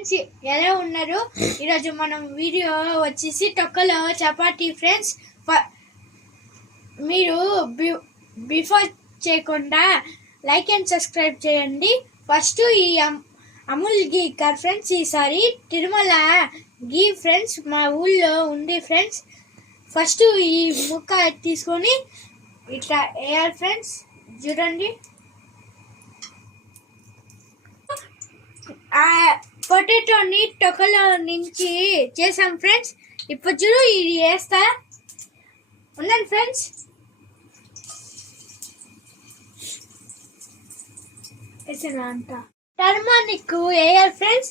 Friends ఎలా ఉన్నారు? ఈరోజు మనం వీడియో వచ్చేసి తొక్కలో చపాతీ ఫ్రెండ్స్. మీరు బిఫోర్ చేయకుండా లైక్ అండ్ సబ్స్క్రైబ్ చేయండి. ఫస్ట్ ఈ అమూల్ గీ కర్ ఫ్రెండ్స్. ఈసారి తిరుమల గీ ఫ్రెండ్స్ మా ఊళ్ళో ఉంది ఫ్రెండ్స్. ఫస్ట్ ఈ ముక్క తీసుకొని ఇట్లా వేయాలి ఫ్రెండ్స్. చూడండి, పొటాటోని తొక్కలో నుంచి చేసాం ఫ్రెండ్స్. ఇప్పుడు చూడు, ఇది వేస్తా ఉన్నాను ఫ్రెండ్స్. అంట టర్మరిక్ వేయాలి ఫ్రెండ్స్.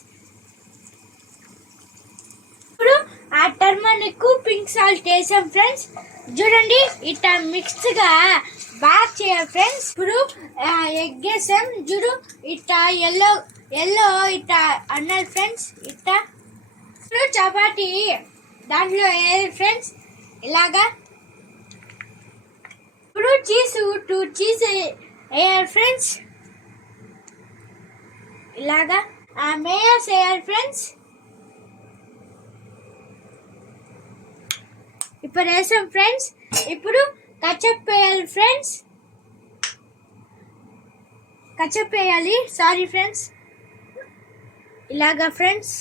ఇప్పుడు ఆ టర్మరిక్ పింక్ సాల్ట్ వేసాం ఫ్రెండ్స్. చూడండి, ఇట్లా మిక్స్ గా బాగా చేయాలి ఫ్రెండ్స్. ఇప్పుడు ఎగ్ వేసాం. చూడు, ఇట్లా ఎల్లో ఇట్లా అన్నారు ఫ్రెండ్స్. ఇట్లా ఇప్పుడు చపాతీ దాంట్లో వేయాలి ఫ్రెండ్స్. ఇలాగా ఇప్పుడు టూ చీజ్ వేయాలి ఫ్రెండ్స్. ఇలాగా మేయర్స్ వేయాలి ఫ్రెండ్స్. ఇప్పుడు వేసాం ఫ్రెండ్స్. ఇప్పుడు కచప్ వేయాలి ఫ్రెండ్స్. కచప్ వేయాలి, సారీ ఫ్రెండ్స్. ఇలాగా friends.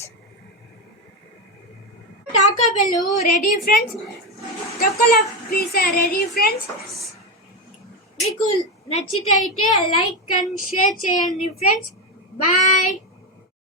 Taco Bell ready friends. తొక్కల పిజ్జా రెడీ ఫ్రెండ్స్. మీకు నచ్చితే లైక్ అండ్ షేర్ చేయండి ఫ్రెండ్స్. బాయ్.